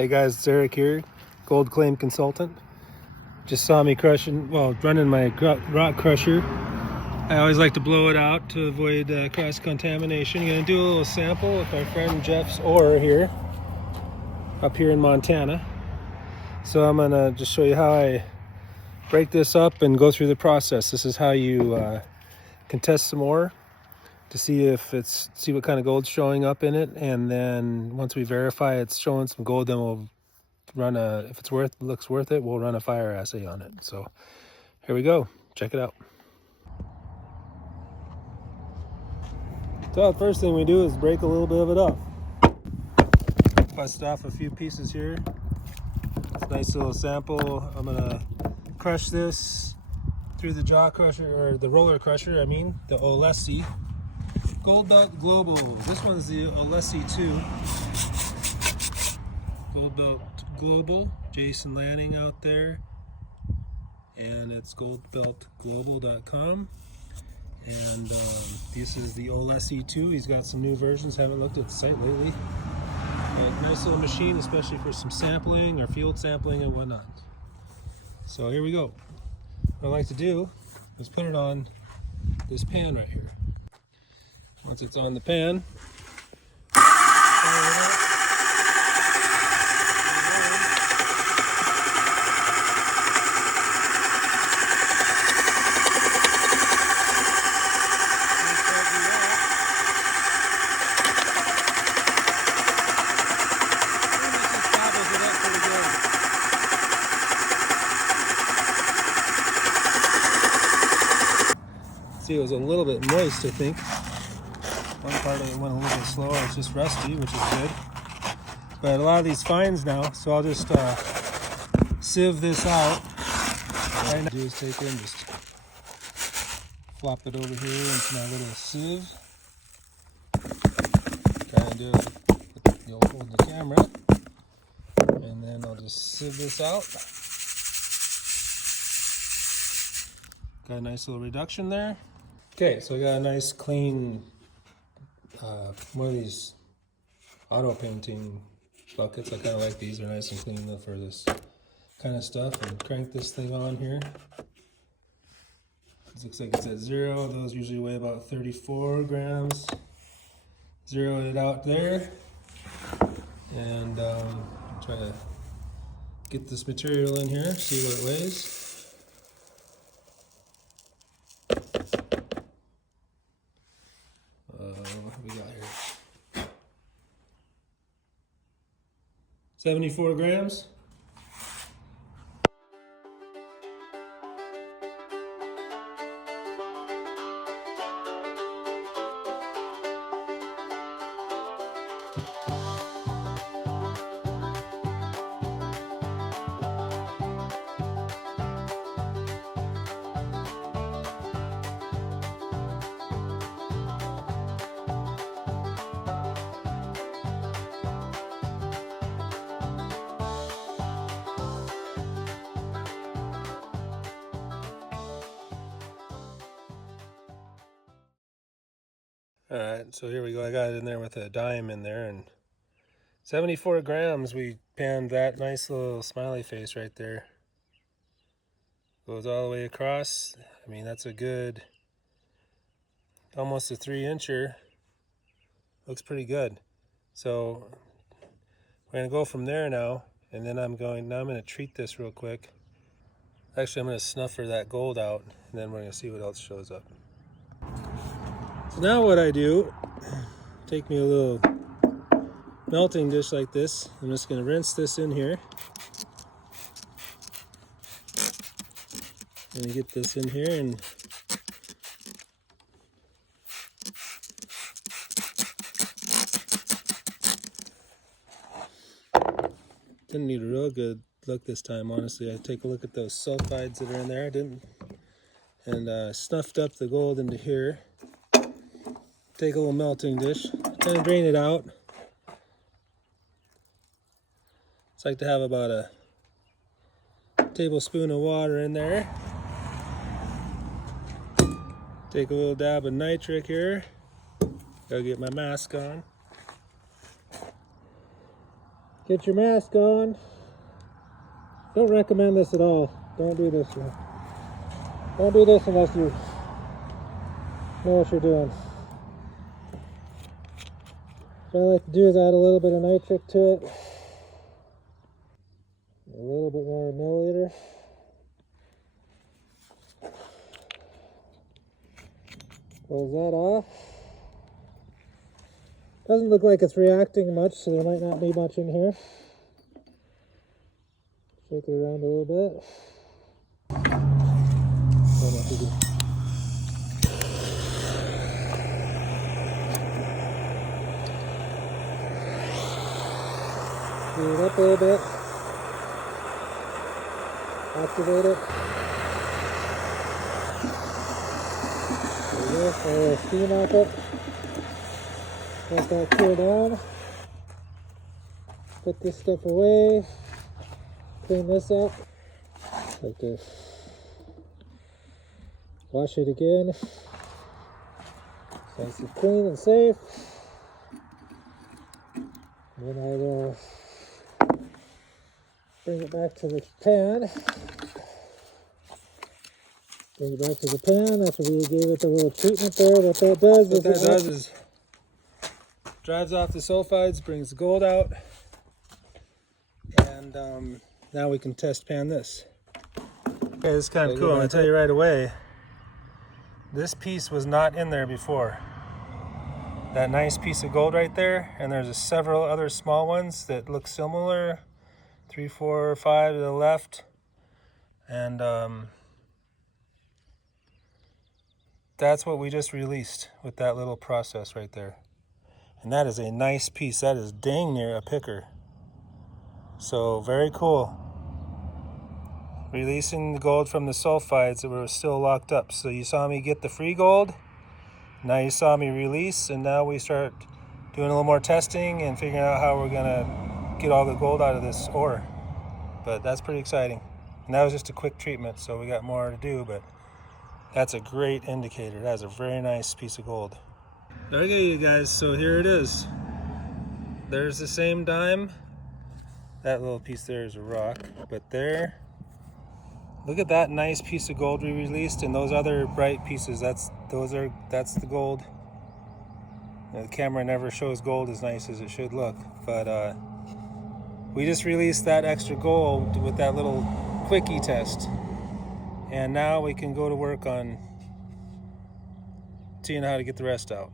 Hey guys, it's Eric here, Gold Claim Consultant. Just saw me running my rock crusher. I always like to blow it out to avoid cross-contamination. Gonna do a little sample with my friend Jeff's ore here, up here in Montana. So I'm gonna just show you how I break this up and go through the process. This is how you can test some ore to see what kind of gold's showing up in it, and then once we verify it's showing some gold, then we'll if it looks worth it, we'll run a fire assay on it. So here we go, check it out. So the first thing we do is break a little bit of it up. Bust off a few pieces here. It's a nice little sample. I'm gonna crush this through the jaw crusher, or the roller crusher, the Olesi Gold Belt Global. This one's the Olesi 2. Gold Belt Global, Jason Lanning out there, and it's goldbeltglobal.com. And this is the Olesi 2. He's got some new versions, haven't looked at the site lately. But nice little machine, especially for some sampling or field sampling and whatnot. So here we go. What I like to do is put it on this pan right here. Once it's on the pan, fire it up. See, it was a little bit moist, I think. One part of it went a little bit slower. It's just rusty, which is good. But a lot of these fines now, so I'll just sieve this out. Right now, do is take it and just flop it over here into my little sieve. Try and do it with the old holding the camera, and then I'll just sieve this out. Got a nice little reduction there. Okay, so we got a nice clean one of these auto painting buckets. I kind of like these. They're nice and clean for this kind of stuff. And crank this thing on here. It looks like it's at 0. Those usually weigh about 34 grams. Zero it out there, and try to get this material in here, see what it weighs. What have we got here? 74 grams. Alright, so here we go. I got it in there with a dime in there, and 74 grams. We panned that nice little smiley face right there. Goes all the way across. That's a good, almost a 3-incher. Looks pretty good. So we're going to go from there now, and then I'm going to treat this real quick. Actually, I'm going to snuffer that gold out, and then we're going to see what else shows up. So now what I do, take me a little melting dish like this. I'm just going to rinse this in here. I'm going to get this in here and didn't need a real good look this time, honestly. I take a look at those sulfides that are in there. I didn't, and snuffed up the gold into here. Take a little melting dish, kind of drain it out. It's like to have about a tablespoon of water in there. Take a little dab of nitric here. Gotta get my mask on. Get your mask on. Don't recommend this at all. Don't do this. Don't do this unless you know what you're doing. So what I like to do is add a little bit of nitric to it. A little bit more milliliter. Close that off. Doesn't look like it's reacting much, so there might not be much in here. Shake it around a little bit. Heat it up a little bit. Activate it. There we go. A little steam off it. Let that cool down. Put this stuff away. Clean this up. Like this. Wash it again. So it's clean and safe. And then I will bring it back to the pan. Bring it back to the pan after we gave it the little treatment there. What that does is drives off the sulfides, brings the gold out, and now we can test pan this. Okay, this is kind of cool. I'm going to tell you right away, this piece was not in there before. That nice piece of gold right there, and there's several other small ones that look similar, 3, 4, 5 to the left, and that's what we just released with that little process right there. And that is a nice piece. That is dang near a picker. So very cool. Releasing the gold from the sulfides that were still locked up. So you saw me get the free gold. Now you saw me release, and now we start doing a little more testing and figuring out how we're gonna get all the gold out of this ore. But that's pretty exciting. And that was just a quick treatment, so we got more to do, but that's a great indicator. That's a very nice piece of gold. Okay, you guys, so here it is. There's the same dime. That little piece there is a rock, but there, look at that nice piece of gold we released, and those other bright pieces, that's the gold. The camera never shows gold as nice as it should look, but we just released that extra gold with that little quickie test, and now we can go to work on seeing how to get the rest out.